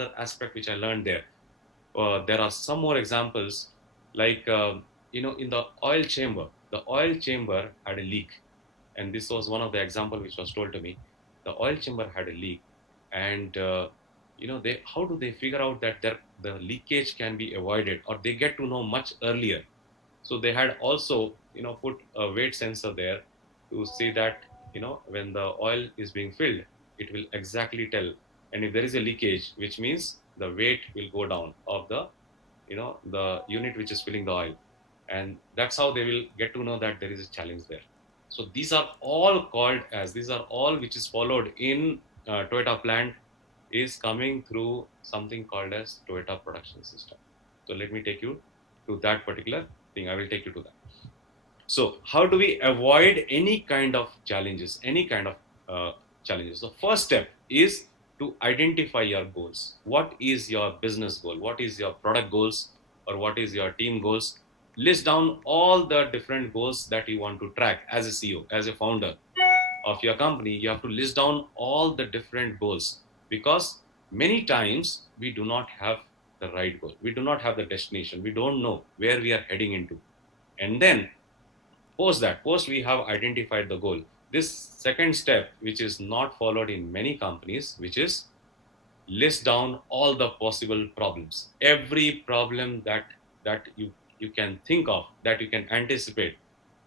another aspect which I learned there. There are some more examples, like in the oil chamber. The oil chamber had a leak, and this was one of the example which was told to me. The oil chamber had a leak, and they how do they figure out that the leakage can be avoided, or they get to know much earlier. So they had also put a weight sensor there to see that when the oil is being filled, it will exactly tell. And if there is a leakage, which means the weight will go down of the unit which is filling the oil, and that's how they will get to know that there is a challenge there. So these are all which is followed in Toyota plant, is coming through something called as Toyota production system. So let me take you to that particular thing. I will take you to that. So how do we avoid any kind of challenges, challenges? The first step is to identify your goals. What is your business goal? What is your product goals? Or what is your team goals? List down all the different goals that you want to track as a CEO, as a founder of your company. You have to list down all the different goals, because many times we do not have the right goal. We do not have the destination. We don't know where we are heading into. And then post we have identified the goal. This second step, which is not followed in many companies, which is list down all the possible problems. Every problem that you can think of, that you can anticipate,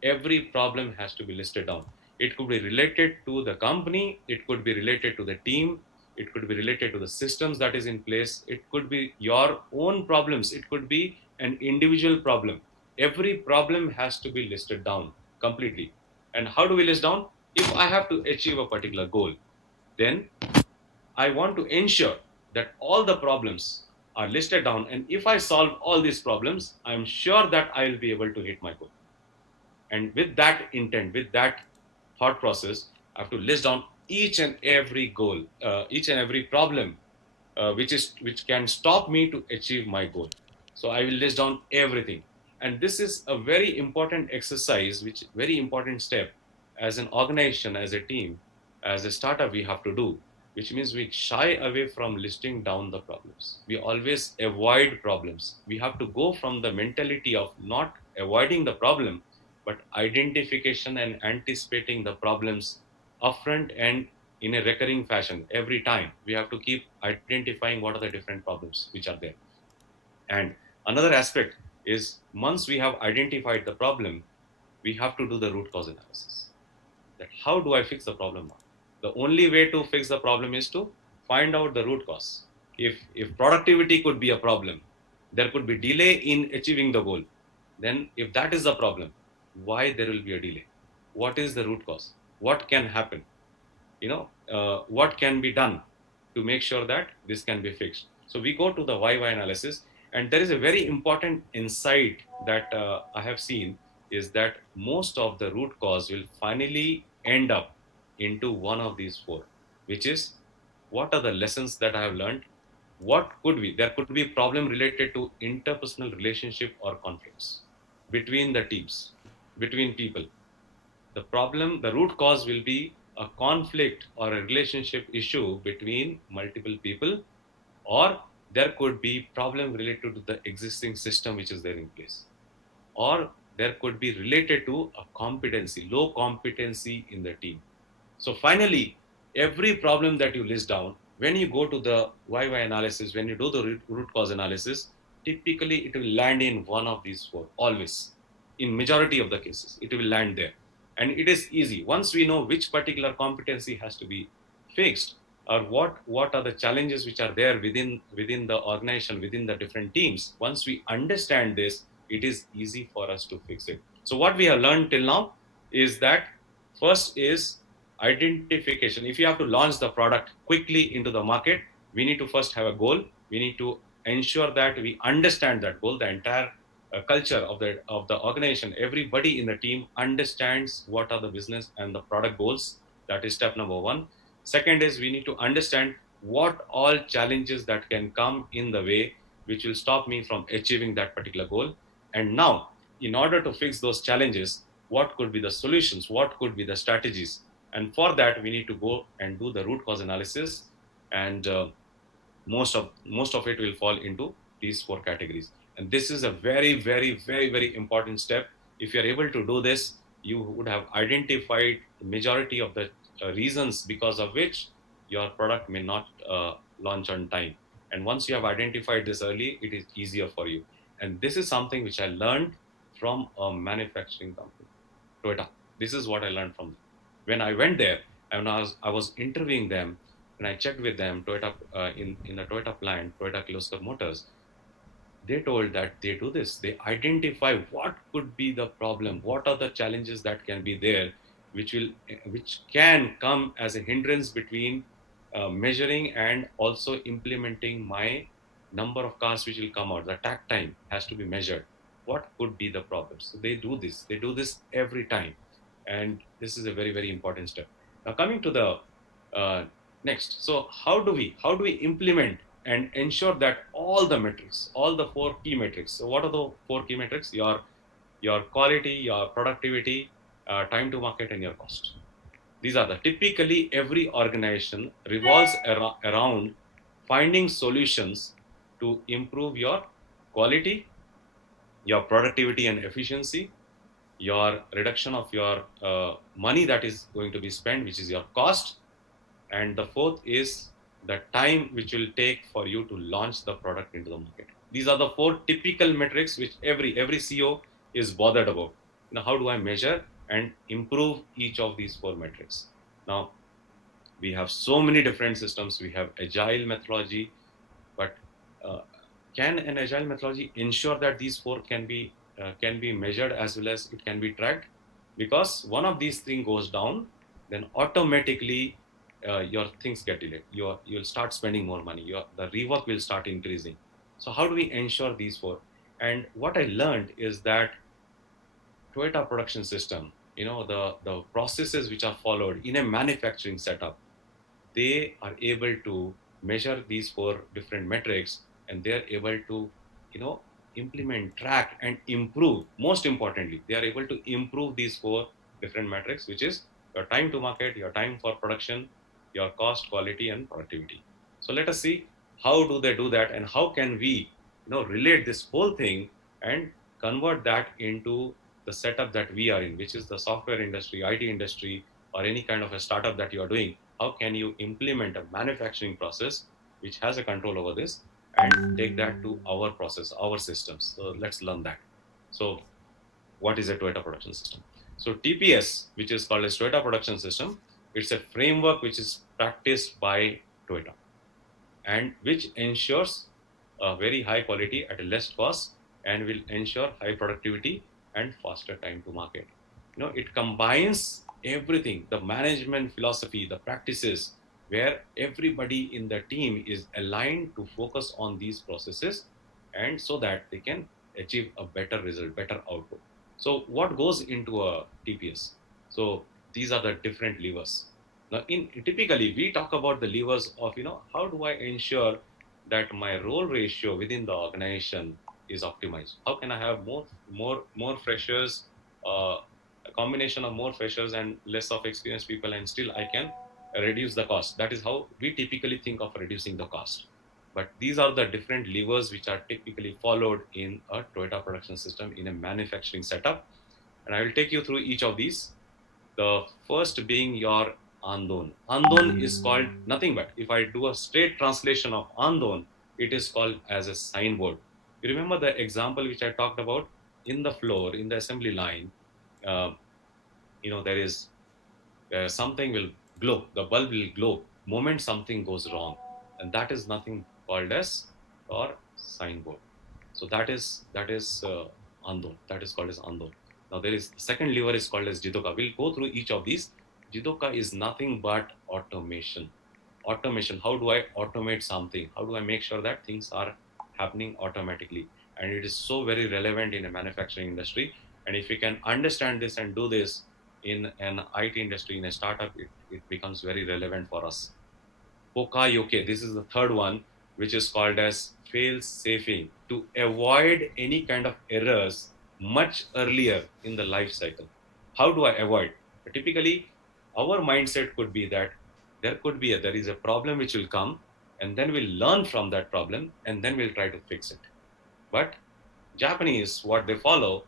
every problem has to be listed down. It could be related to the company, it could be related to the team, it could be related to the systems that is in place, it could be your own problems, it could be an individual problem. Every problem has to be listed down completely. And how do we list down? If I have to achieve a particular goal, then I want to ensure that all the problems are listed down. And if I solve all these problems, I'm sure that I will be able to hit my goal. And with that intent, with that thought process, I have to list down each and every goal, each and every problem, which can stop me to achieve my goal. So I will list down everything. And this is a very important exercise, which very important step as an organization, as a team, as a startup we have to do, which means we shy away from listing down the problems. We always avoid problems. We have to go from the mentality of not avoiding the problem, but identification and anticipating the problems upfront and in a recurring fashion. Every time we have to keep identifying what are the different problems which are there. And another aspect is, once we have identified the problem, we have to do the root cause analysis. That how do I fix the problem now? The only way to fix the problem is to find out the root cause. If productivity could be a problem, there could be delay in achieving the goal. Then if that is the problem, why there will be a delay? What is the root cause? What can happen? What can be done to make sure that this can be fixed? So we go to the why analysis, and there is a very important insight that I have seen, is that most of the root cause will finally end up into one of these four, which is, what are the lessons that I have learned? What could be? There could be problem related to interpersonal relationship or conflicts between the teams, between people. The root cause will be a conflict or a relationship issue between multiple people, or there could be problem related to the existing system which is there in place, or there could be related to a competency, low competency in the team. So finally, every problem that you list down, when you go to the why analysis, when you do the root cause analysis, typically it will land in one of these four, always. In majority of the cases, it will land there. And it is easy. Once we know which particular competency has to be fixed, or what are the challenges which are there within the organization, within the different teams, once we understand this, it is easy for us to fix it. So what we have learned till now is that first is identification. If you have to launch the product quickly into the market, we need to first have a goal. We need to ensure that we understand that goal. The entire culture of the organization, everybody in the team understands what are the business and the product goals. That is step number one. Second is, we need to understand what all challenges that can come in the way, which will stop me from achieving that particular goal. And now, in order to fix those challenges, what could be the solutions? What could be the strategies? And for that, we need to go and do the root cause analysis. And most of it will fall into these four categories. And this is a very, very, very, very important step. If you are able to do this, you would have identified the majority of the reasons because of which your product may not launch on time. And once you have identified this early, it is easier for you. And this is something which I learned from a manufacturing company, Toyota. This is what I learned from them. When I went there and I was interviewing them, and I checked with them, Toyota in the Toyota plant, Toyota Kirloskar Motors, they told that they do this. They identify what could be the problem, what are the challenges that can be there, which can come as a hindrance between measuring and also implementing my number of cars which will come out. The takt time has to be measured. What could be the problem? So they do this. They do this every time, and this is a very, very important step. Now coming to the uh, next. So how do we implement and ensure that all the metrics, all the four key metrics. So what are the four key metrics? Your quality, your productivity, time to market, and your cost. These are the typically every organization revolves around finding solutions to improve your quality, your productivity and efficiency, your reduction of your money that is going to be spent, which is your cost, and the fourth is the time which will take for you to launch the product into the market. These are the four typical metrics which every CEO is bothered about. Now, how do I measure and improve each of these four metrics? Now, we have so many different systems. We have agile methodology, but uh, can an agile methodology ensure that these four can be measured as well as it can be tracked? Because one of these things goes down, then automatically your things get delayed. You'll start spending more money. The rework will start increasing. So how do we ensure these four? And what I learned is that Toyota production system, the processes which are followed in a manufacturing setup, they are able to measure these four different metrics, and they are able to you know implement, track, and improve. Most importantly, they are able to improve these four different metrics, which is your time to market, your time for production, your cost, quality, and productivity. So let us see how do they do that, and how can we relate this whole thing and convert that into the setup that we are in, which is the software industry, IT industry, or any kind of a startup that you are doing. How can you implement a manufacturing process which has a control over this and take that to our process, our systems? So let's learn that. So what is a Toyota production system? So TPS, which is called as Toyota production system, it's a framework which is practiced by Toyota and which ensures a very high quality at a less cost and will ensure high productivity and faster time to market. It combines everything, the management philosophy, the practices, where everybody in the team is aligned to focus on these processes, and so that they can achieve a better result, better output. So what goes into a TPS? So these are the different levers. Now, typically we talk about the levers of how do I ensure that my role ratio within the organization is optimized? How can I have more freshers, a combination of more freshers and less of experienced people, and still I can reduce the cost? That is how we typically think of reducing the cost. But these are the different levers which are typically followed in a Toyota production system in a manufacturing setup. And I will take you through each of these. The first being your Andon. Andon is called nothing but, if I do a straight translation of Andon, it is called as a signboard. You remember the example which I talked about in the floor, in the assembly line, uh, there is something will glow, the bulb will glow moment something goes wrong, and that is nothing called as or signboard. So that is Andon. That is called as Andon. Now there is second lever is called as Jidoka. We'll go through each of these. Jidoka is nothing but automation. Automation. How do I automate something? How do I make sure that things are happening automatically? And it is so very relevant in a manufacturing industry. And if we can understand this and do this in an IT industry, in a startup, it becomes very relevant for us. Pokayoke, this is the third one, which is called as fail safing, to avoid any kind of errors much earlier in the life cycle. How do I avoid? Typically, our mindset could be that there is a problem which will come, and then we'll learn from that problem, and then we'll try to fix it. But Japanese, what they follow,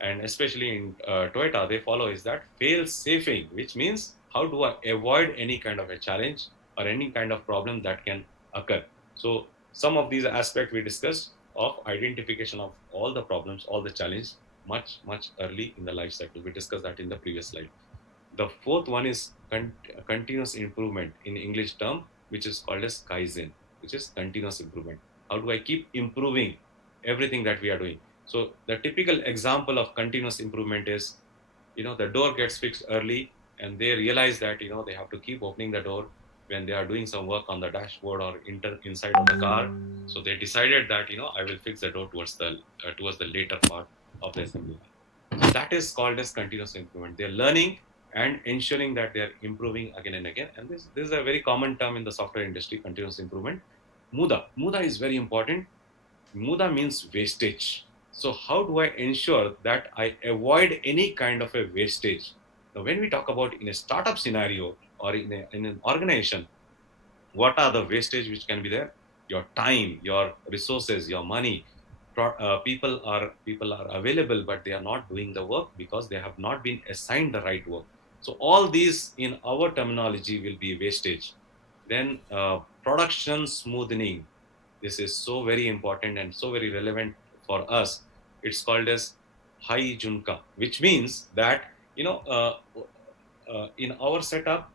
and especially in Toyota, they follow is that fail safing, which means how do I avoid any kind of a challenge or any kind of problem that can occur. So some of these aspects we discussed of identification of all the problems, all the challenge much early in the life cycle. We discussed that in the previous slide. The fourth one is continuous improvement in English term, which is called as Kaizen, which is continuous improvement. How do I keep improving everything that we are doing? So the typical example of continuous improvement is, the door gets fixed early, and they realize that, they have to keep opening the door when they are doing some work on the dashboard or inside of the car. So they decided that, I will fix the door towards the later part of the assembly line. That is called as continuous improvement. They're learning and ensuring that they're improving again and again. And this is a very common term in the software industry, continuous improvement. Muda is very important. Muda means wastage. So how do I ensure that I avoid any kind of a wastage? Now, when we talk about in a startup scenario or in an organization, what are the wastage which can be there? Your time, your resources, your money. People are available, but they are not doing the work because they have not been assigned the right work. So all these in our terminology will be wastage. Then production smoothing. This is so very important and so very relevant for us. It's called as high junka, which means that in our setup,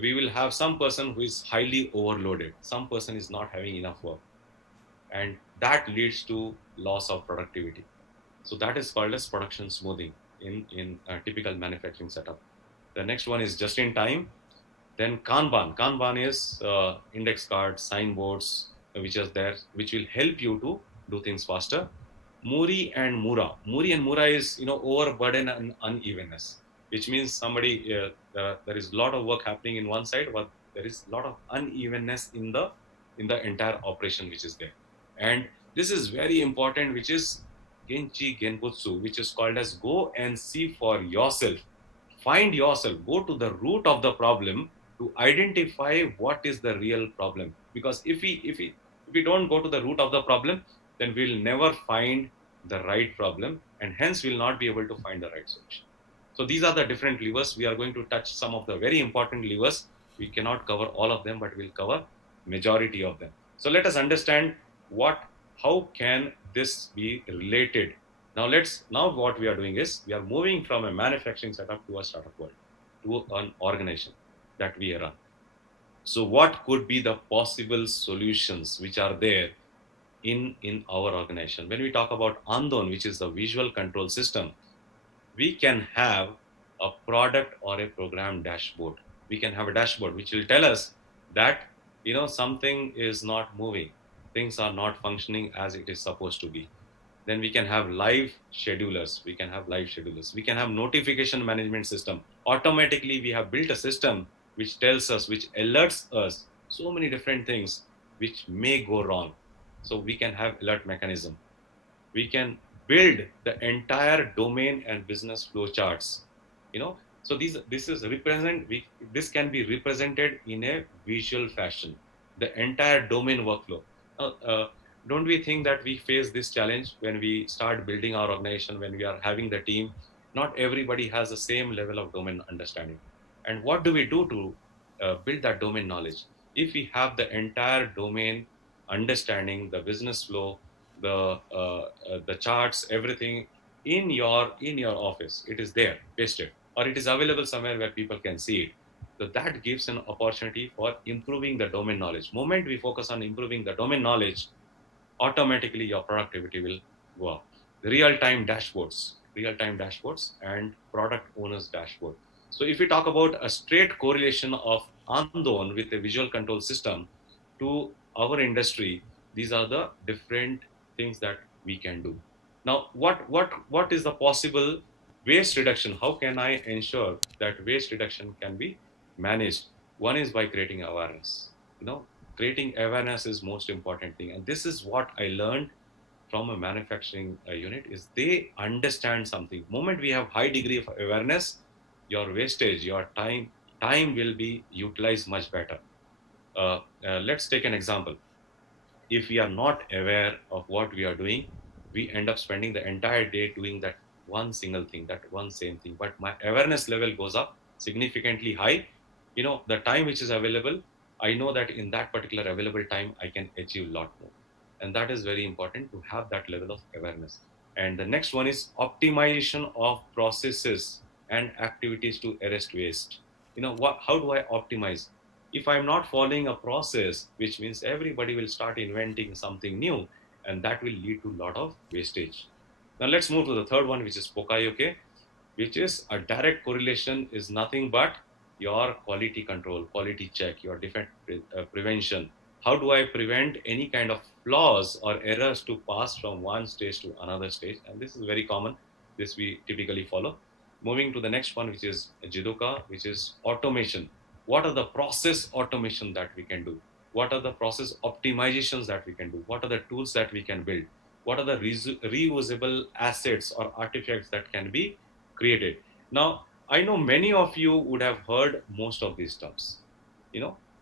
we will have some person who is highly overloaded, some person is not having enough work, and that leads to loss of productivity. So that is called as production smoothing in a typical manufacturing setup. The next one is just in time. Then Kanban is index cards, signboards, which is there, which will help you to do things faster. Muri and Mura is overburden and unevenness, which means somebody there is a lot of work happening in one side, but there is a lot of unevenness in the entire operation which is there. And this is very important, which is Genchi Genbutsu, which is called as go and see for yourself. Find yourself, go to the root of the problem to identify what is the real problem. Because if we don't go to the root of the problem, then we'll never find the right problem, and hence we'll not be able to find the right solution. So these are the different levers. We are going to touch some of the very important levers. We cannot cover all of them, but we'll cover majority of them. So let us understand how can this be related. Now what we are doing is we are moving from a manufacturing setup to a startup world, to an organization that we run. So what could be the possible solutions which are there in our organization? When we talk about Andon, which is the visual control system, we can have a product or a program dashboard. We can have a dashboard which will tell us that something is not moving, things are not functioning as it is supposed to be. Then we can have live schedulers. We can have notification management system. Automatically we have built a system which tells us, which alerts us so many different things which may go wrong. So we can have alert mechanism. We can build the entire domain and business flow charts. So this can be represented in a visual fashion, the entire domain workflow. Don't we think that we face this challenge when we start building our organization, when we are having the team? Not everybody has the same level of domain understanding. And what do we do to build that domain knowledge? If we have the entire domain understanding, the business flow, the charts, everything in your office, it is there pasted, or it is available somewhere where people can see it. So that gives an opportunity for improving the domain knowledge. Moment we focus on improving the domain knowledge, automatically your productivity will go up. Real-time dashboards and product owners dashboard. So if we talk about a straight correlation of Andon with a visual control system to our industry, these are the different things that we can do. Now, what is the possible waste reduction? How can I ensure that waste reduction can be managed? One is by creating awareness. Creating awareness is most important thing, and this is what I learned from a manufacturing unit, is they understand something. Moment we have high degree of awareness, your wastage, your time will be utilized much better. let's take an example. If we are not aware of what we are doing, we end up spending the entire day doing that one single thing, that one same thing. But my awareness level goes up significantly high. The time which is available, I know that in that particular available time, I can achieve a lot more. And that is very important to have that level of awareness. And the next one is optimization of processes and activities to arrest waste. How do I optimize? If I'm not following a process, which means everybody will start inventing something new, and that will lead to a lot of wastage. Now let's move to the third one, which is Pokayoke, which is a direct correlation is nothing but your quality control, quality check, your defect prevention. How do I prevent any kind of flaws or errors to pass from one stage to another stage? And this is very common. This we typically follow. Moving to the next one, which is Jiduka, which is automation. What are the process automation that we can do? What are the process optimizations that we can do? What are the tools that we can build? What are the reusable assets or artifacts that can be created? Now, I know many of you would have heard most of these terms,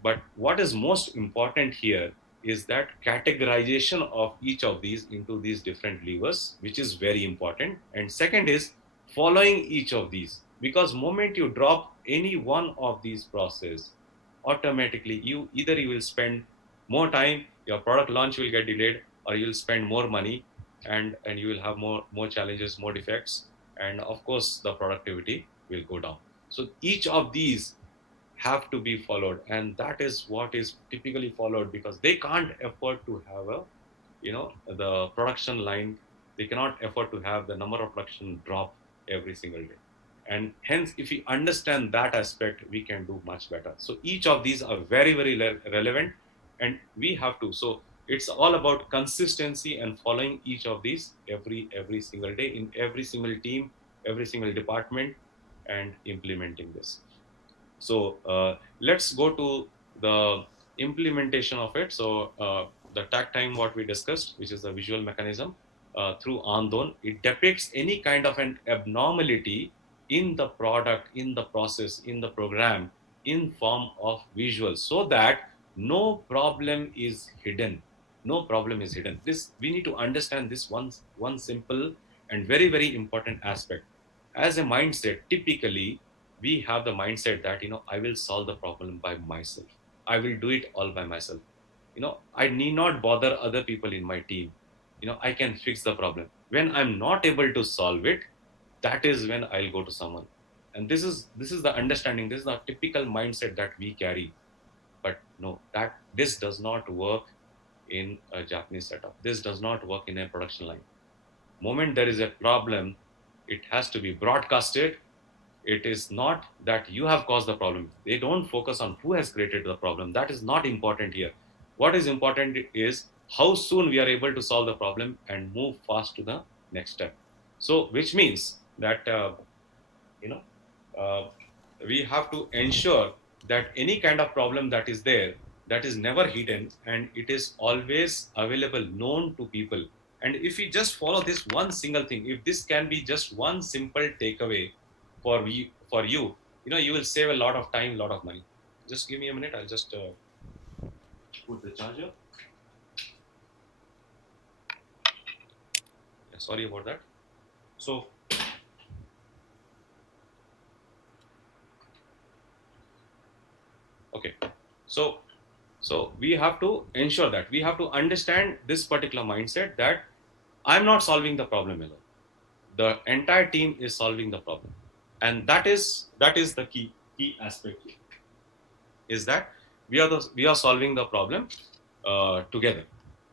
but what is most important here is that categorization of each of these into these different levers, which is very important. And second is following each of these, because moment you drop any one of these process, automatically you will spend more time, your product launch will get delayed, or you'll spend more money, and you will have more challenges, more defects, and of course the productivity will go down. So each of these have to be followed, and that is what is typically followed, because they can't afford to have the production line, they cannot afford to have the number of production drop every single day. And hence, if we understand that aspect, we can do much better. So each of these are very, very relevant, and we have to. So it's all about consistency and following each of these every single day in every single team, every single department, and implementing this. So let's go to the implementation of it. So the tag time, what we discussed, which is the visual mechanism through Andon, it depicts any kind of an abnormality in the product, in the process, in the program, in form of visuals, so that no problem is hidden. No problem is hidden. This we need to understand this one simple and very, very important aspect. As a mindset, typically we have the mindset that I will solve the problem by myself. I will do it all by myself. I need not bother other people in my team. I can fix the problem. When I'm not able to solve it, that is when I'll go to someone. And this is the understanding, this is the typical mindset that we carry. But no, that this does not work in a Japanese setup. This does not work in a production line. Moment there is a problem, it has to be broadcasted. It is not that you have caused the problem. They don't focus on who has created the problem. That is not important here. What is important is how soon we are able to solve the problem and move fast to the next step. So, which means that, we have to ensure that any kind of problem that is there, that is never hidden, and it is always available, known to people. And if we just follow this one single thing, if this can be just one simple takeaway for you, you will save a lot of time, a lot of money. Just give me a minute. I'll just put the charger. Yeah, sorry about that. So okay, so we have to ensure that we have to understand this particular mindset, that I'm not solving the problem alone. The entire team is solving the problem, and that is the key aspect here, is that we are solving the problem together,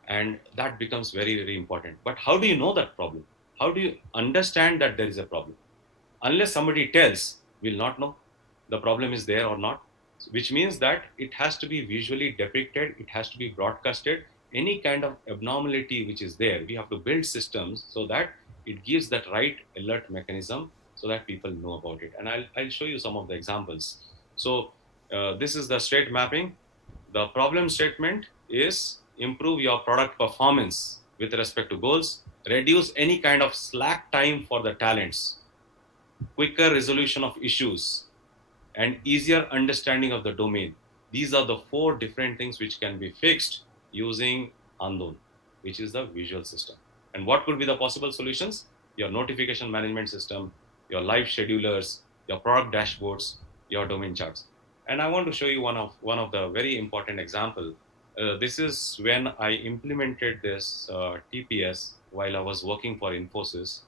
and that becomes very, very important. But how do you know that problem? How do you understand that there is a problem? Unless somebody tells, we'll not know the problem is there or not. Which means that it has to be visually depicted, it has to be broadcasted. Any kind of abnormality which is there, we have to build systems so that it gives that right alert mechanism, so that people know about it. And I'll show you some of the examples. So this is the state mapping. The problem statement is improve your product performance with respect to goals, reduce any kind of slack time for the talents, quicker resolution of issues, and easier understanding of the domain. These are the 4 different things which can be fixed using Andon, which is the visual system. And what could be the possible solutions? Your notification management system, your live schedulers, your product dashboards, your domain charts. And I want to show you one of the very important example. This is when I implemented this TPS while I was working for Infosys.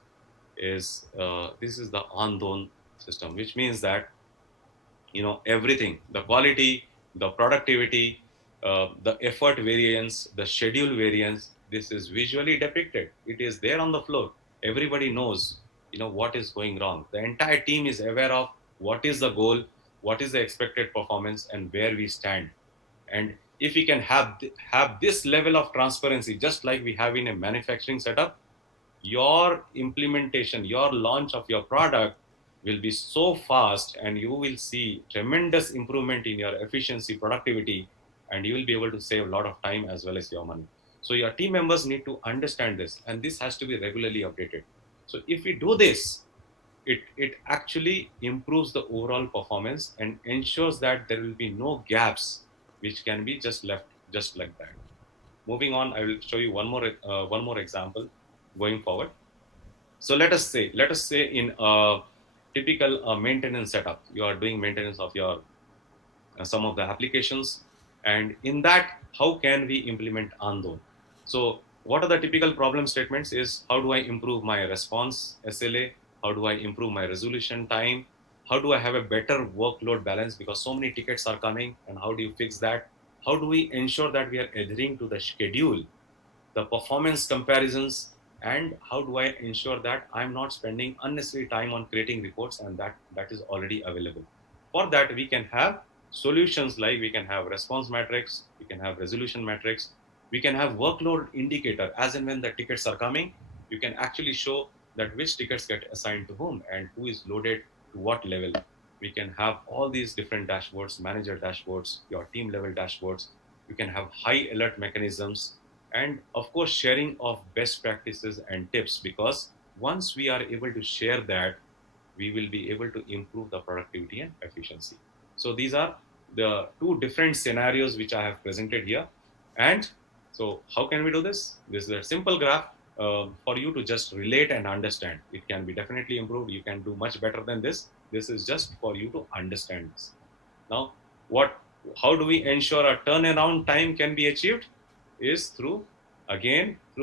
This is the Andon system, which means that everything, the quality, the productivity, the effort variance, the schedule variance, this is visually depicted. It is there on the floor. Everybody knows what is going wrong. The entire team is aware of what is the goal, what is the expected performance, and where we stand. And if we can have this level of transparency, just like we have in a manufacturing setup, your implementation, your launch of your product will be so fast, and you will see tremendous improvement in your efficiency, productivity, and you will be able to save a lot of time as well as your money. So your team members need to understand this, and this has to be regularly updated. So if we do this, it actually improves the overall performance and ensures that there will be no gaps which can be just left just like that. Moving on, I will show you one more example going forward. So let us say in a typical maintenance setup, you are doing maintenance of your some of the applications, and in that, how can we implement Andon? So what are the typical problem statements? Is how do I improve my response SLA? How do I improve my resolution time? How do I have a better workload balance because so many tickets are coming, and how do you fix that? How do we ensure that we are adhering to the schedule, the performance comparisons, and how do I ensure that I'm not spending unnecessary time on creating reports, and that is already available. For that, we can have solutions like we can have response metrics, we can have resolution metrics, we can have workload indicator. As and when the tickets are coming, you can actually show that which tickets get assigned to whom and who is loaded to what level. We can have all these different dashboards, manager dashboards, your team level dashboards. You can have high alert mechanisms, and of course sharing of best practices and tips, because once we are able to share that, we will be able to improve the productivity and efficiency. So these are the 2 different scenarios which I have presented here. And so how can we do this? This is a simple graph for you to just relate and understand. It can be definitely improved. You can do much better than this. This is just for you to understand this. Now, how do we ensure a turnaround time can be achieved? Is through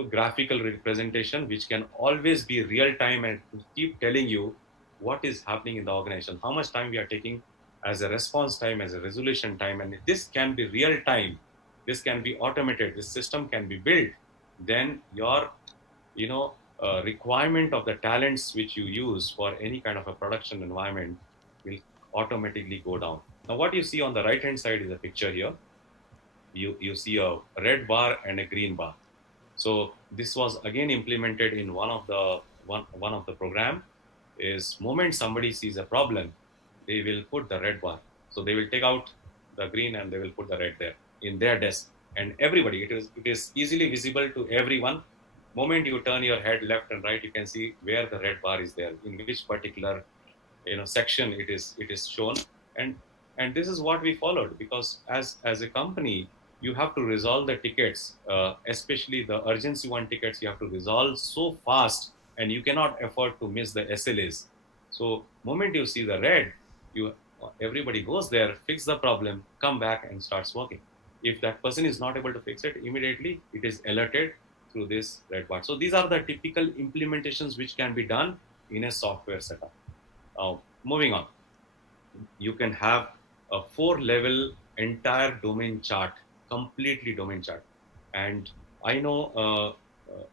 graphical representation, which can always be real time and keep telling you what is happening in the organization, how much time we are taking as a response time, as a resolution time. And this can be real time, this can be automated, this system can be built, then your requirement of the talents which you use for any kind of a production environment will automatically go down. Now what you see on the right hand side is a picture here. You see a red bar and a green bar. So this was again implemented in one of the program. Is moment somebody sees a problem, they will put the red bar. So they will take out the green and they will put the red there in their desk. And everybody, it is easily visible to everyone. Moment you turn your head left and right, you can see where the red bar is there, in which particular section it is shown. And this is what we followed, because as a company, you have to resolve the tickets, especially the urgency one tickets, you have to resolve so fast, and you cannot afford to miss the SLAs. So moment you see the red, you everybody goes there, fix the problem, come back and starts working. If that person is not able to fix it immediately, it is alerted through this red bar. So these are the typical implementations which can be done in a software setup. Moving on, you can have a 4-level entire domain chart, completely domain chart. And I know,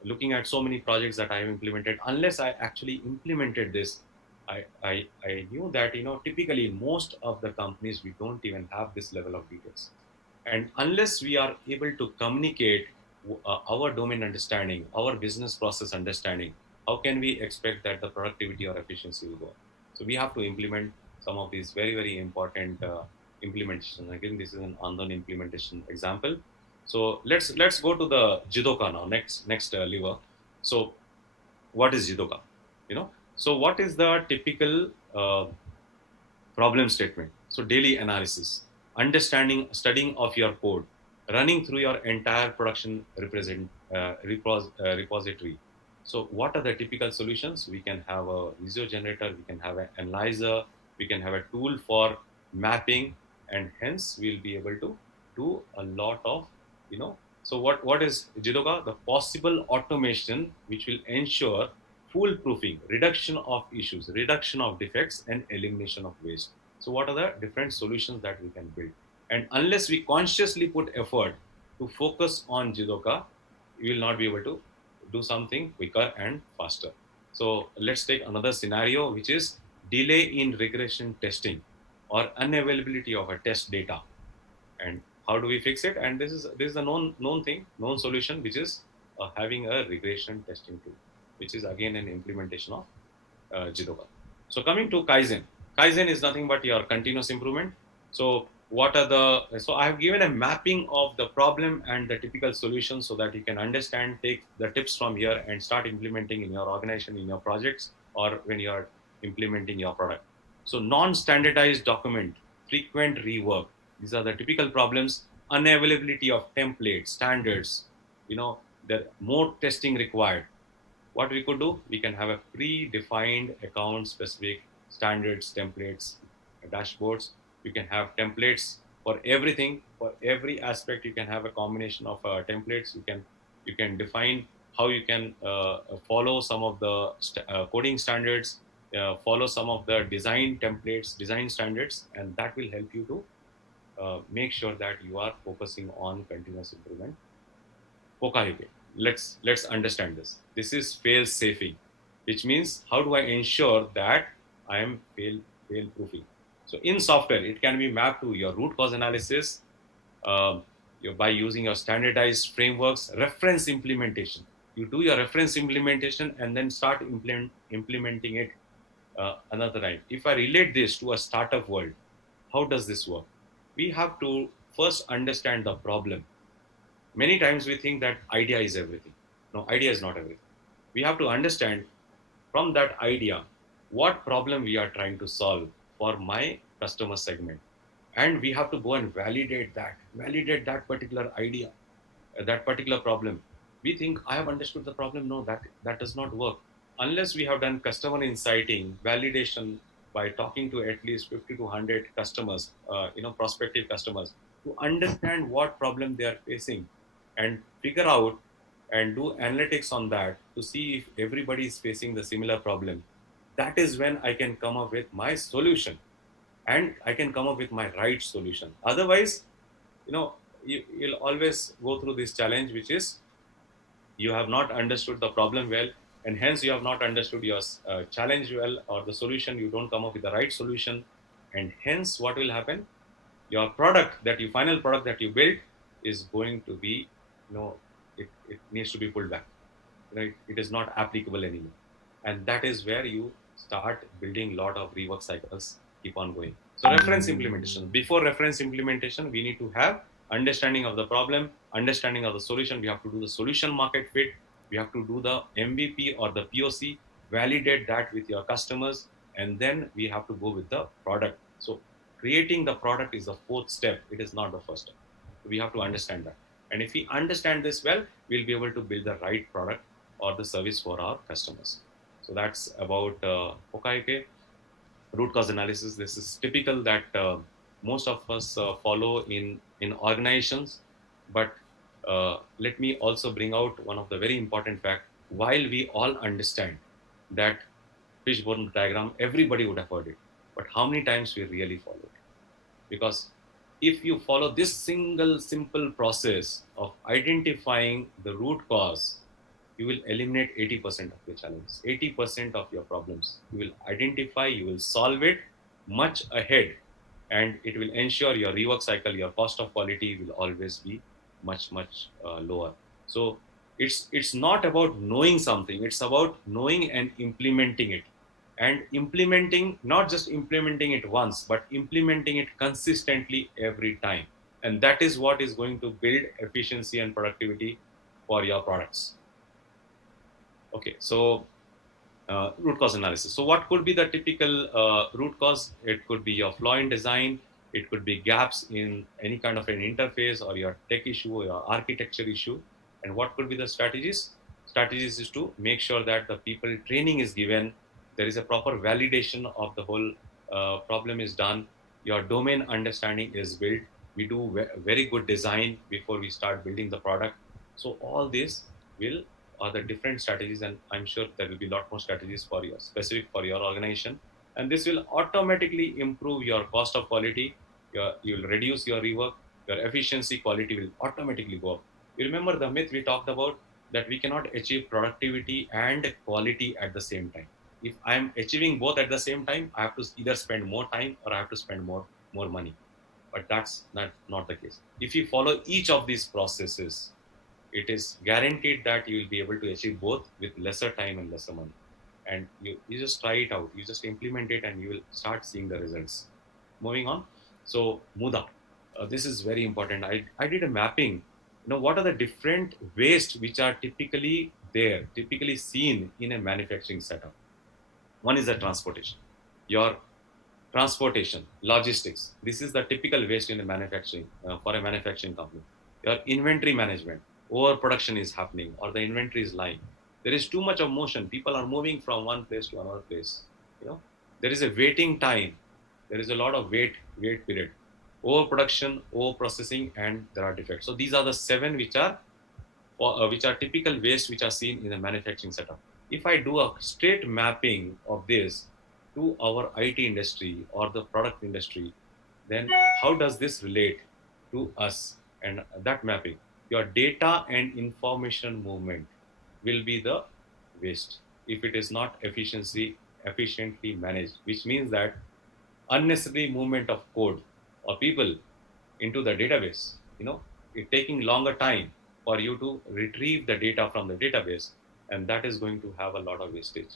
looking at so many projects that I have implemented, unless I actually implemented this, I knew that typically most of the companies, we don't even have this level of details. And unless we are able to communicate our domain understanding, our business process understanding, how can we expect that the productivity or efficiency will go? So we have to implement some of these very, very important implementations. Again, this is an Andon implementation example. So let's go to the Jidoka now. Next lever. So what is Jidoka? So what is the typical problem statement? So daily analysis. studying of your code, running through your entire production repository. So what are the typical solutions? We can have a visio generator, we can have an analyzer, we can have a tool for mapping, and hence we'll be able to do a lot of, so what is Jidoka? The possible automation which will ensure foolproofing, reduction of issues, reduction of defects, and elimination of waste. So what are the different solutions that we can build? And unless we consciously put effort to focus on Jidoka, we will not be able to do something quicker and faster. So let's take another scenario, which is delay in regression testing or unavailability of a test data. And how do we fix it? And this is a known thing, known solution, which is having a regression testing tool, which is again an implementation of Jidoka. So coming to Kaizen, Kaizen is nothing but your continuous improvement. So so I have given a mapping of the problem and the typical solution so that you can understand, take the tips from here and start implementing in your organization, in your projects, or when you are implementing your product. So non-standardized document, frequent rework, these are the typical problems. Unavailability of templates, standards, there more testing required. What we could do, we can have a pre-defined account specific standards, templates, dashboards. You can have templates for everything, for every aspect. You can have a combination of templates. You can define how you can follow some of the coding standards, follow some of the design templates, design standards, and that will help you to make sure that you are focusing on continuous improvement. Okay, let's understand this. This is fail safing, which means how do I ensure that I am fail proofing. So in software, it can be mapped to your root cause analysis, by using your standardized frameworks, reference implementation. You do your reference implementation and then start implementing it another time. If I relate this to a startup world, how does this work? We have to first understand the problem. Many times we think that idea is everything. No, idea is not everything. We have to understand from that idea what problem we are trying to solve for my customer segment. And we have to go and validate that particular idea, that particular problem. We think I have understood the problem. No, that does not work. Unless we have done customer insighting, validation by talking to at least 50 to 100 customers, prospective customers, to understand what problem they are facing and figure out and do analytics on that to see if everybody is facing the similar problem. That is when I can come up with my solution and I can come up with my right solution. Otherwise, you'll always go through this challenge, which is you have not understood the problem well, and hence you have not understood your challenge well, or the solution. You don't come up with the right solution, and hence what will happen? Your final product that you build is going to be, it needs to be pulled back. Right? It is not applicable anymore, and that is where you start building a lot of rework cycles. Keep on going. So reference implementation. Before reference implementation, we need to have understanding of the problem, understanding of the solution. We have to do the solution market fit. We have to do the MVP or the POC, validate that with your customers, and then we have to go with the product. So creating the product is the fourth step. It is not the first step. We have to understand that. And if we understand this well, we'll be able to build the right product or the service for our customers. So that's about Hokaike. Root cause analysis. This is typical that most of us follow in organizations. But let me also bring out one of the very important fact. While we all understand that fishbone diagram, everybody would have heard it. But how many times we really follow it? Because if you follow this single simple process of identifying the root cause, you will eliminate 80% of your challenges, 80% of your problems. You will identify, you will solve it much ahead, and it will ensure your rework cycle, your cost of quality will always be much lower. So it's not about knowing something, it's about knowing and implementing it. And implementing, not just implementing it once, but implementing it consistently every time. And that is what is going to build efficiency and productivity for your products. Okay, so root cause analysis. So what could be the typical root cause? It could be your flaw in design, It could be gaps in any kind of an interface or your tech issue or your architecture issue. And what could be the strategies? Strategies is to make sure that the people training is given, there is a proper validation of the whole problem is done, your domain understanding is built, we do very good design before we start building the product. So all this will are the different strategies, and I'm sure there will be a lot more strategies for your specific for your organization, and this will automatically improve your cost of quality, you will reduce your rework, your efficiency, quality will automatically go up. You remember the myth we talked about, that we cannot achieve productivity and quality at the same time. If I'm achieving both at the same time, I have to either spend more time or I have to spend more money. But that's not the case. If you follow each of these processes, it is guaranteed that you will be able to achieve both with lesser time and lesser money. And you just try it out, you just implement it, and you will start seeing the results. Moving on. So Muda, this is very important. I did a mapping, what are the different waste which are typically seen in a manufacturing setup. One is the transportation, your transportation, logistics. This is the typical waste in a manufacturing, for a manufacturing company. Your inventory management, overproduction is happening or the inventory is lying. There is too much of motion. People are moving from one place to another place. There is a waiting time. There is a lot of wait period, overproduction, overprocessing, and there are defects. So these are the seven which are typical waste which are seen in a manufacturing setup. If I do a straight mapping of this to our IT industry or the product industry, then how does this relate to us? And that mapping, your data and information movement will be the waste if it is not efficiently managed, which means that unnecessary movement of code or people into the database, it taking longer time for you to retrieve the data from the database, and that is going to have a lot of wastage.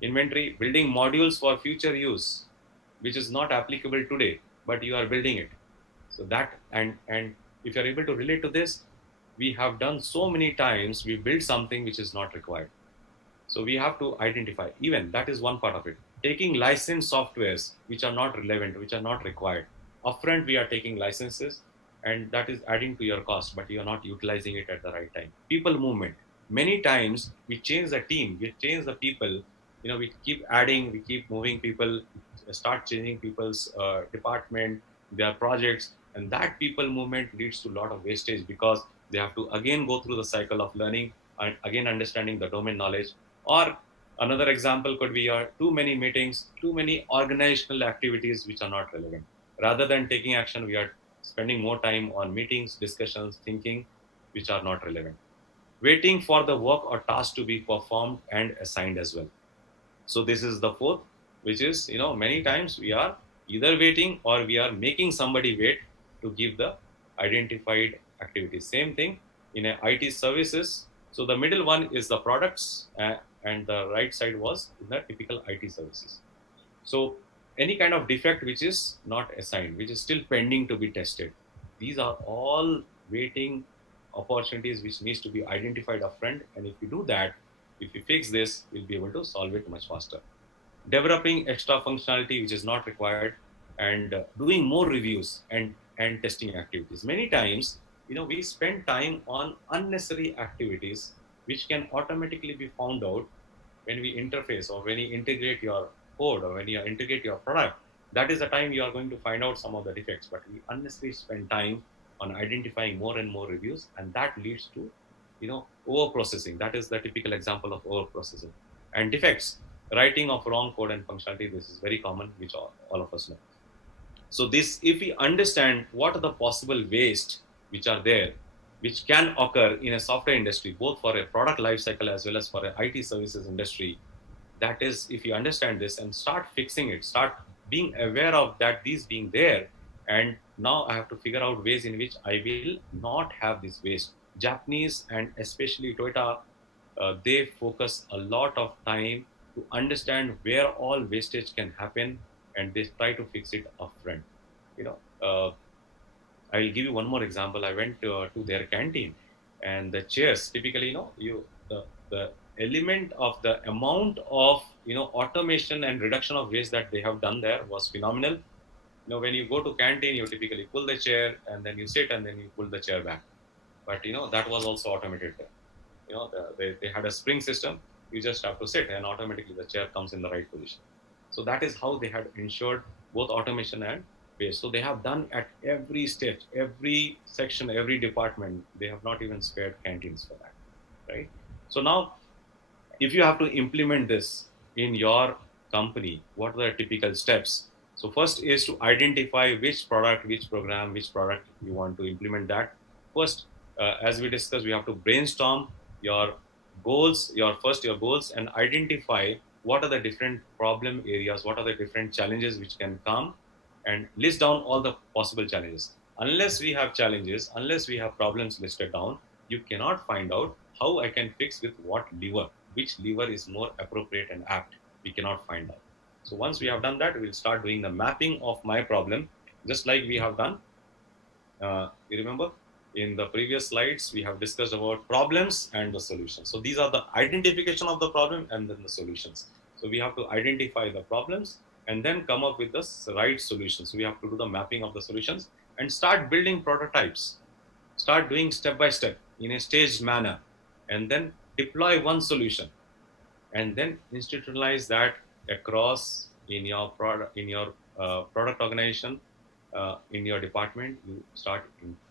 Inventory, building modules for future use, which is not applicable today, but you are building it. So that, and if you're able to relate to this, we have done so many times, we build something which is not required. So we have to identify, even that is one part of it. Taking licensed softwares which are not relevant, which are not required. Upfront, we are taking licenses, and that is adding to your cost, but you are not utilizing it at the right time. People movement. Many times we change the team, we change the people. We keep adding, we keep moving people, start changing people's department, their projects, and that people movement leads to a lot of wastage because they have to again go through the cycle of learning and again understanding the domain knowledge. Or another example could be too many meetings, too many organizational activities which are not relevant. Rather than taking action, we are spending more time on meetings, discussions, thinking, which are not relevant. Waiting for the work or task to be performed and assigned as well. So this is the fourth, which is, many times we are either waiting or we are making somebody wait to give the identified activities. Same thing in a IT services. So the middle one is the products, and the right side was in the typical IT services. So any kind of defect which is not assigned, which is still pending to be tested, these are all waiting opportunities which needs to be identified upfront. And if you do that, if you fix this, we'll be able to solve it much faster. Developing extra functionality which is not required, and doing more reviews and testing activities. Many times, we spend time on unnecessary activities which can automatically be found out when we interface or when you integrate your code or when you integrate your product. That is the time you are going to find out some of the defects, but we unnecessarily spend time on identifying more and more reviews, and that leads to over processing. That is the typical example of over processing. And defects, writing of wrong code and functionality, this is very common, which all of us know. So this, if we understand what are the possible waste which are there, which can occur in a software industry, both for a product lifecycle as well as for an IT services industry, that is, if you understand this and start fixing it, start being aware of that, these being there, and now I have to figure out ways in which I will not have this waste. Japanese and especially Toyota, they focus a lot of time to understand where all wastage can happen, and they try to fix it upfront. You know, I will give you one more example. I went to their canteen, and the chairs typically, the element of the amount of automation and reduction of waste that they have done there was phenomenal. When you go to canteen, you typically pull the chair and then you sit and then you pull the chair back. But that was also automated there. They had a spring system. You just have to sit and automatically the chair comes in the right position. So that is how they had ensured both automation and pace. So they have done at every stage, every section, every department. They have not even spared canteens for that, right? So now, if you have to implement this in your company, what are the typical steps? So first is to identify which product, which program, which product you want to implement that. First, as we discussed, we have to brainstorm your goals, your goals, and identify what are the different problem areas, what are the different challenges which can come, and list down all the possible challenges. Unless we have challenges, unless we have problems listed down, you cannot find out how I can fix with what lever, which lever is more appropriate and apt. We cannot find out. So once we have done that, we'll start doing the mapping of my problem, just like we have done. You remember in the previous slides, we have discussed about problems and the solutions. So these are the identification of the problem and then the solutions. So we have to identify the problems and then come up with the right solutions. So we have to do the mapping of the solutions and start building prototypes. Start doing step by step in a staged manner, and then deploy one solution, and then institutionalize that across in your product organization, in your department. You start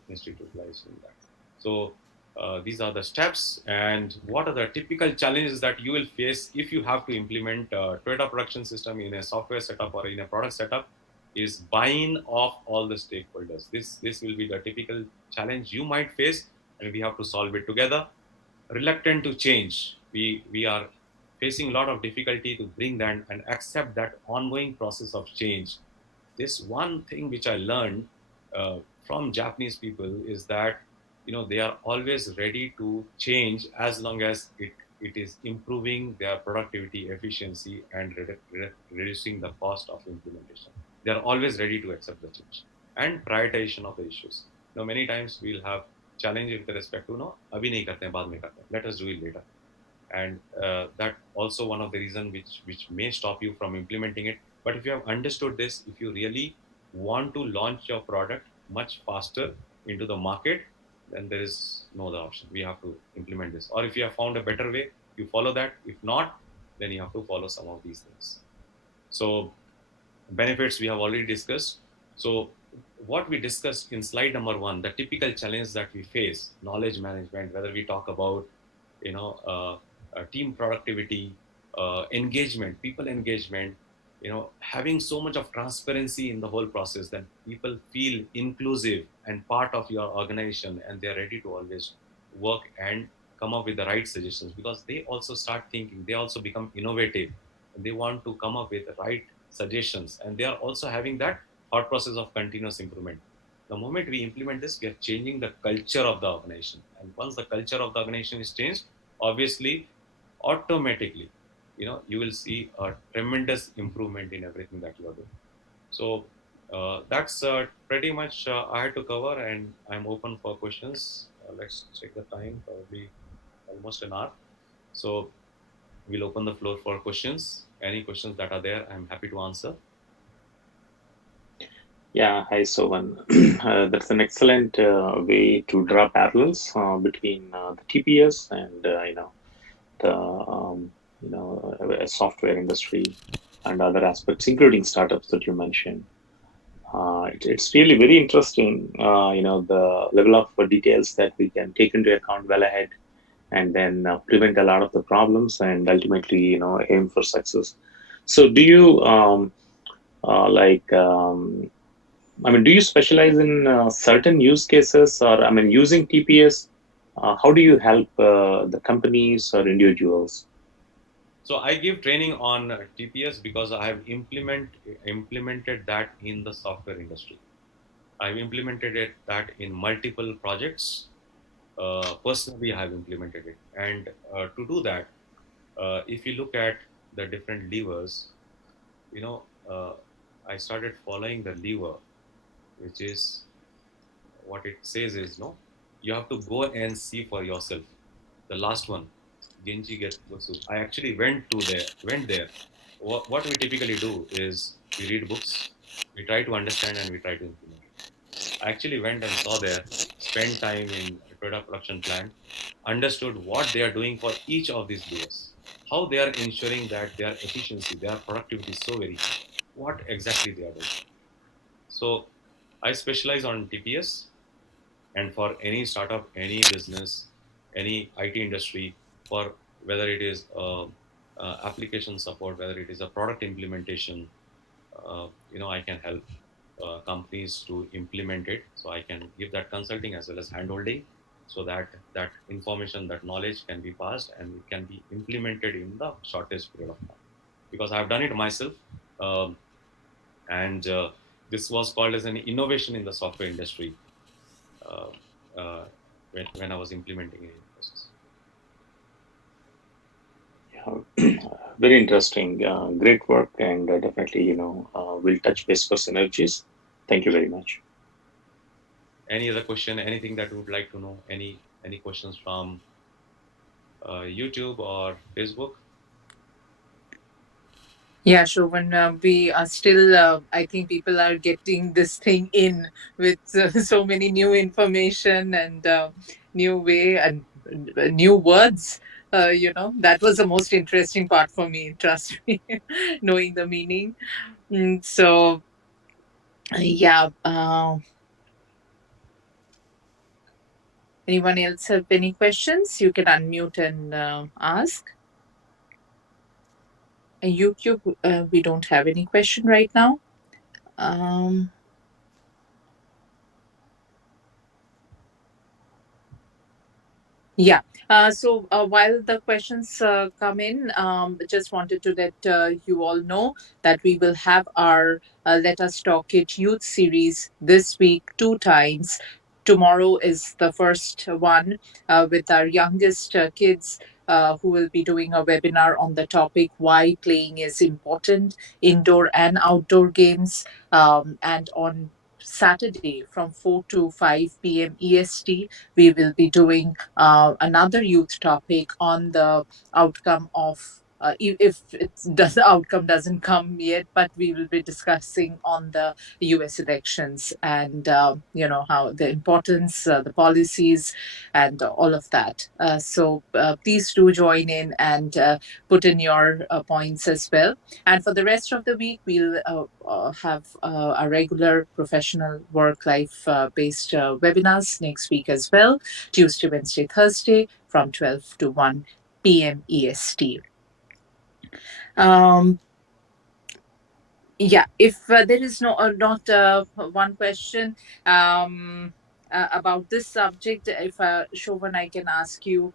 institutionalizing that. So these are the steps, and what are the typical challenges that you will face if you have to implement a Toyota production system in a software setup or in a product setup, is buy-in of all the stakeholders. This will be the typical challenge you might face, and we have to solve it together. Reluctant to change, we are facing a lot of difficulty to bring that and accept that ongoing process of change. This one thing which I learned from Japanese people is that they are always ready to change as long as it is improving their productivity, efficiency, and reducing the cost of implementation. They are always ready to accept the change and prioritization of the issues. Many times we'll have challenge with respect to abhi nahi karte hain, baad mein karte hain. Let us do it later, and that also one of the reason which may stop you from implementing it. But if you have understood this, if you really want to launch your product much faster into the market, then there is no other option. We have to implement this, or if you have found a better way, you follow that. If not, then you have to follow some of these things. So benefits we have already discussed. So what we discussed in slide number 1, the typical challenge that we face: knowledge management, whether we talk about team productivity, engagement, people engagement, having so much of transparency in the whole process that people feel inclusive and part of your organization, and they're ready to always work and come up with the right suggestions, because they also start thinking, they also become innovative, and they want to come up with the right suggestions, and they are also having that thought process of continuous improvement. The moment we implement this, we are changing the culture of the organization, and once the culture of the organization is changed, obviously, automatically, you will see a tremendous improvement in everything that you are doing. So that's pretty much I had to cover, and I'm open for questions. Let's check the time, probably almost an hour. So we'll open the floor for questions. Any questions that are there, I'm happy to answer. Yeah, hi, Sovan. That's an excellent way to draw parallels between the TPS and the software industry and other aspects, including startups that you mentioned. It's really very interesting, the level of details that we can take into account well ahead, and then prevent a lot of the problems and ultimately, aim for success. So, do you like? Do you specialize in certain use cases, or using TPS? How do you help the companies or individuals? So I give training on TPS because I have implemented that in the software industry. I've implemented that in multiple projects. Personally, I have implemented it, and to do that, if you look at the different levers, you know, uh, I started following the lever, which is what it says is no, you have to go and see for yourself. The last one, Genji gets Butsu. I actually went there. What we typically do is we read books, We try to understand and we try to implement it. I actually went and saw there, spent time in a Toyota production plant, understood what they are doing for each of these levers, how they are ensuring that their efficiency, their productivity is so very high, what exactly they are doing. So I specialize on TPS, and for any startup, any business, any IT industry, for whether it is application support, whether it is a product implementation, I can help companies to implement it. So I can give that consulting as well as handholding, so that that information, that knowledge can be passed and it can be implemented in the shortest period of time. Because I've done it myself, um, and this was called as an innovation in the software industry uh, uh, when I was implementing it in process. Yeah, very interesting. Great work, and definitely, we'll touch base for synergies. Thank you very much. Any other question? Anything that you would like to know? Any questions from YouTube or Facebook? Yeah, Shobhan, we are still, I think people are getting this thing in with so many new information and new way and new words. That was the most interesting part for me, trust me, knowing the meaning. So, yeah. Anyone else have any questions? You can unmute and ask. YouTube, we don't have any question right now. Um, Yeah. So while the questions come in, just wanted to let you all know that we will have our Let Us Talk It Youth series this week 2 times. Tomorrow is the first one with our youngest kids. Who will be doing a webinar on the topic why playing is important, indoor and outdoor games. And on Saturday from 4 to 5 p.m. EST, we will be doing another youth topic on the outcome of if the outcome doesn't come yet, but we will be discussing on the U.S. elections and how the importance, the policies, and all of that. So please do join in and put in your points as well. And for the rest of the week, we'll have a regular professional work life based webinars next week as well. Tuesday, Wednesday, Thursday from 12 to 1 p.m. EST. Um, yeah, if there is not one question about this subject, if Shovan, I can ask you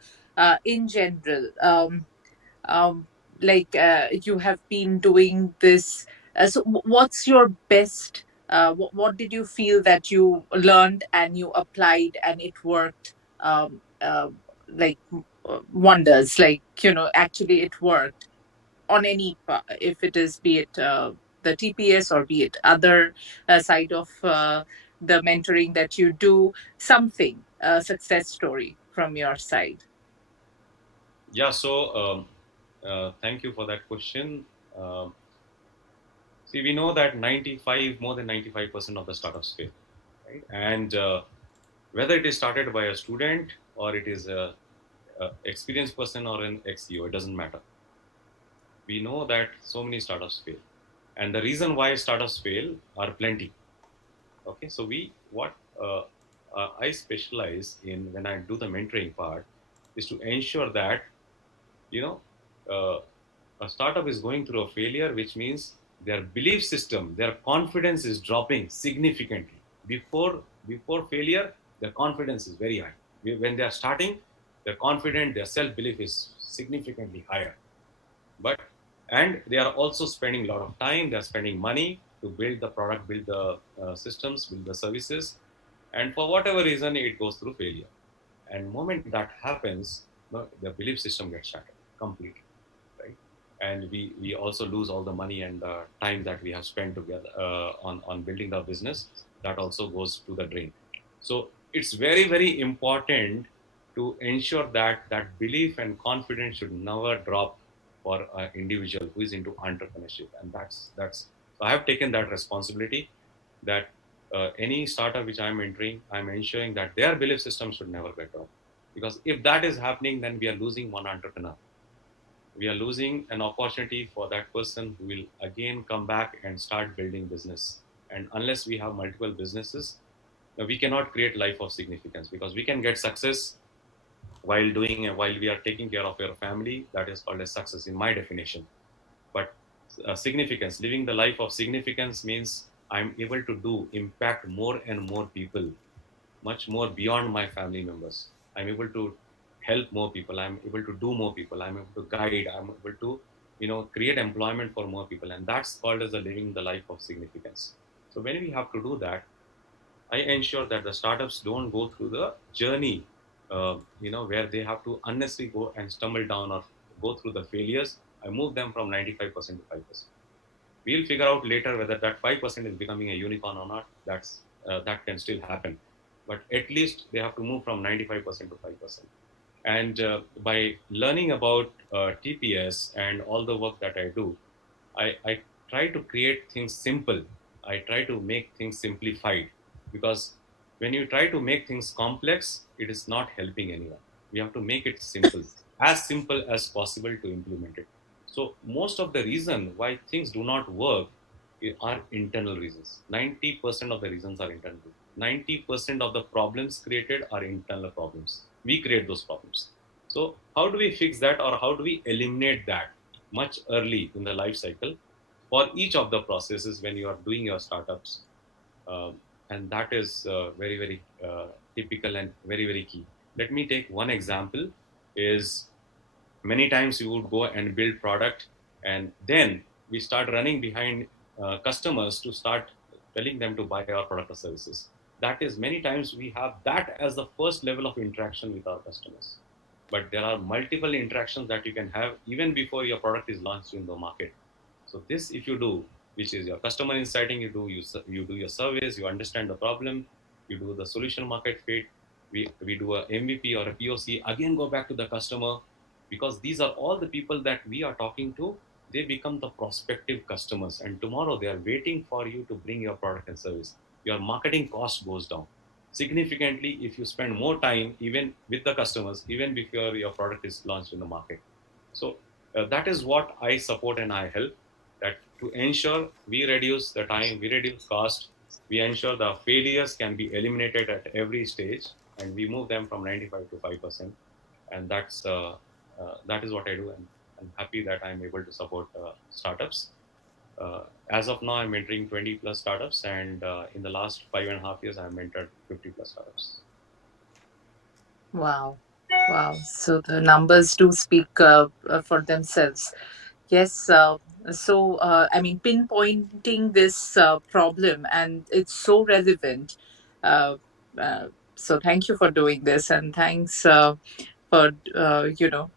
in general. Um, like you have been doing this. So, what's your best? What did you feel that you learned and you applied and it worked? Like wonders. Like actually it worked on any if it is be it the TPS or be it other side of the mentoring that you do. Something a success story from your side. Yeah. So thank you for that question. Um, See, we know that more than 95% of the startups fail, right? And whether it is started by a student or it is a experienced person or an ex-CEO, it doesn't matter. We know that so many startups fail, and the reason why startups fail are plenty. Okay, so what I specialize in when I do the mentoring part is to ensure that you know uh, a startup is going through a failure, which means their belief system, their confidence is dropping significantly. Before failure, their confidence is very high. When they are starting, they're confident, their self belief is significantly higher. But and they are also spending a lot of time. They're spending money to build the product, build the systems, build the services, and for whatever reason, it goes through failure. And moment that happens, the belief system gets shattered completely, right? And we also lose all the money and the time that we have spent together on building the business. That also goes to the drain. So it's very important to ensure that that belief and confidence should never drop for an individual who is into entrepreneurship. And that's I have taken that responsibility that any startup which I'm entering, I'm ensuring that their belief system should never get dropped. Because if that is happening, then we are losing one entrepreneur. We are losing an opportunity for that person who will again come back and start building business. And unless we have multiple businesses, we cannot create life of significance, because we can get success while we are taking care of your family. That is called as success in my definition. But significance, living the life of significance, means I'm able to do impact more and more people, much more beyond my family members. I'm able to help more people. I'm able to do more people. I'm able to guide. I'm able to, create employment for more people. And that's called as a living the life of significance. So when we have to do that, I ensure that the startups don't go through the journey, where they have to unnecessarily go and stumble down or go through the failures. I move them from 95% to 5%. We'll figure out later whether that 5% is becoming a unicorn or not. That can still happen, but at least they have to move from 95% to 5%. And by learning about TPS and all the work that I do, I try to create things simple. I try to make things simplified, because when you try to make things complex, it is not helping anyone. We have to make it simple as possible to implement it. So most of the reason why things do not work are internal reasons. 90% of the reasons are internal. 90% of the problems created are internal problems. We create those problems. So how do we fix that, or how do we eliminate that much early in the life cycle for each of the processes when you are doing your startups? And that is very, very typical and very, very key. Let me take one example. Is many times we would go and build product, and then we start running behind customers to start telling them to buy our product or services. That is, many times we have that as the first level of interaction with our customers, but there are multiple interactions that you can have even before your product is launched in the market. So this, if you do, which is your customer insighting, you do your surveys, you understand the problem, you do the solution market fit, we do a MVP or a POC, again go back to the customer, because these are all the people that we are talking to. They become the prospective customers, and tomorrow they are waiting for you to bring your product and service. Your marketing cost goes down significantly if you spend more time even with the customers, even before your product is launched in the market. So that is what I support and I help, that to ensure we reduce the time, we reduce cost, we ensure the failures can be eliminated at every stage, and we move them from 95 to 5%. And that is what I do, and I'm happy that I'm able to support startups. As of now, I'm mentoring 20 plus startups, and in the last 5.5 years, I've mentored 50 plus startups. Wow. Wow. So the numbers do speak for themselves. Yes. I mean, pinpointing this problem, and it's so relevant. Uh, so thank you for doing this, and thanks for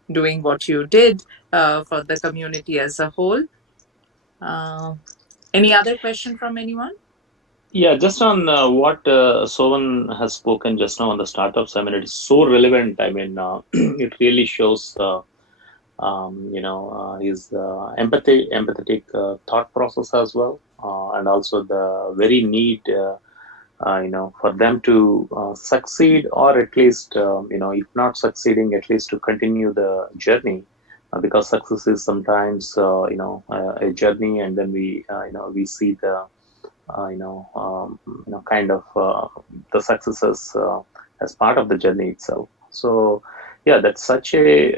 doing what you did for the community as a whole. Uh, any other question from anyone? Yeah, just on what Sovan has spoken just now on the startups. I mean, it is so relevant. I mean, it really shows, his empathetic thought process as well, and also the very need, for them to succeed, or at least, if not succeeding, at least to continue the journey, because success is sometimes, a journey, and then we see the kind of the successes as part of the journey itself. So, yeah, that's such a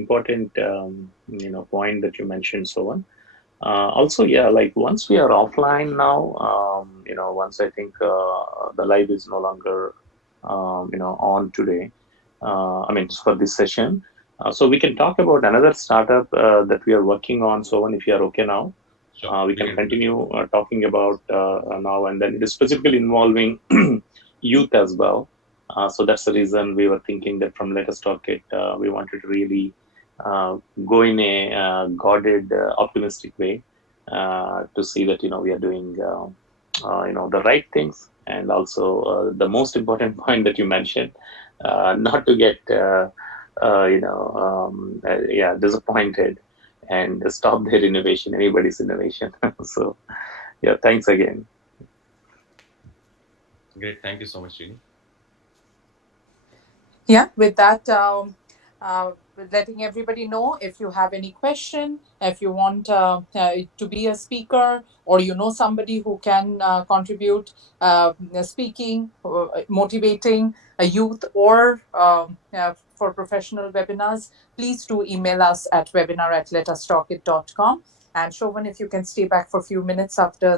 important point that you mentioned, Sovan. Also, yeah, like once we are offline now, once I think the live is no longer on today. I mean, for this session, so we can talk about another startup that we are working on. Sovan, if you are okay now. Sure, We can continue talking about now, and then it is specifically involving youth as well. So that's the reason we were thinking that from Let Us Talk It, we wanted to really go in a guarded, optimistic way to see that we are doing the right things, and also the most important point that you mentioned, not to get disappointed. and stop their innovation, anybody's innovation. So, yeah, thanks again. Great. Thank you so much, Srini. Yeah, with that, letting everybody know, if you have any question, if you want to be a speaker, or you know somebody who can contribute, speaking, motivating a youth, or for professional webinars, please do email us at webinar@letustalkit.com. And Shovan, if you can stay back for a few minutes after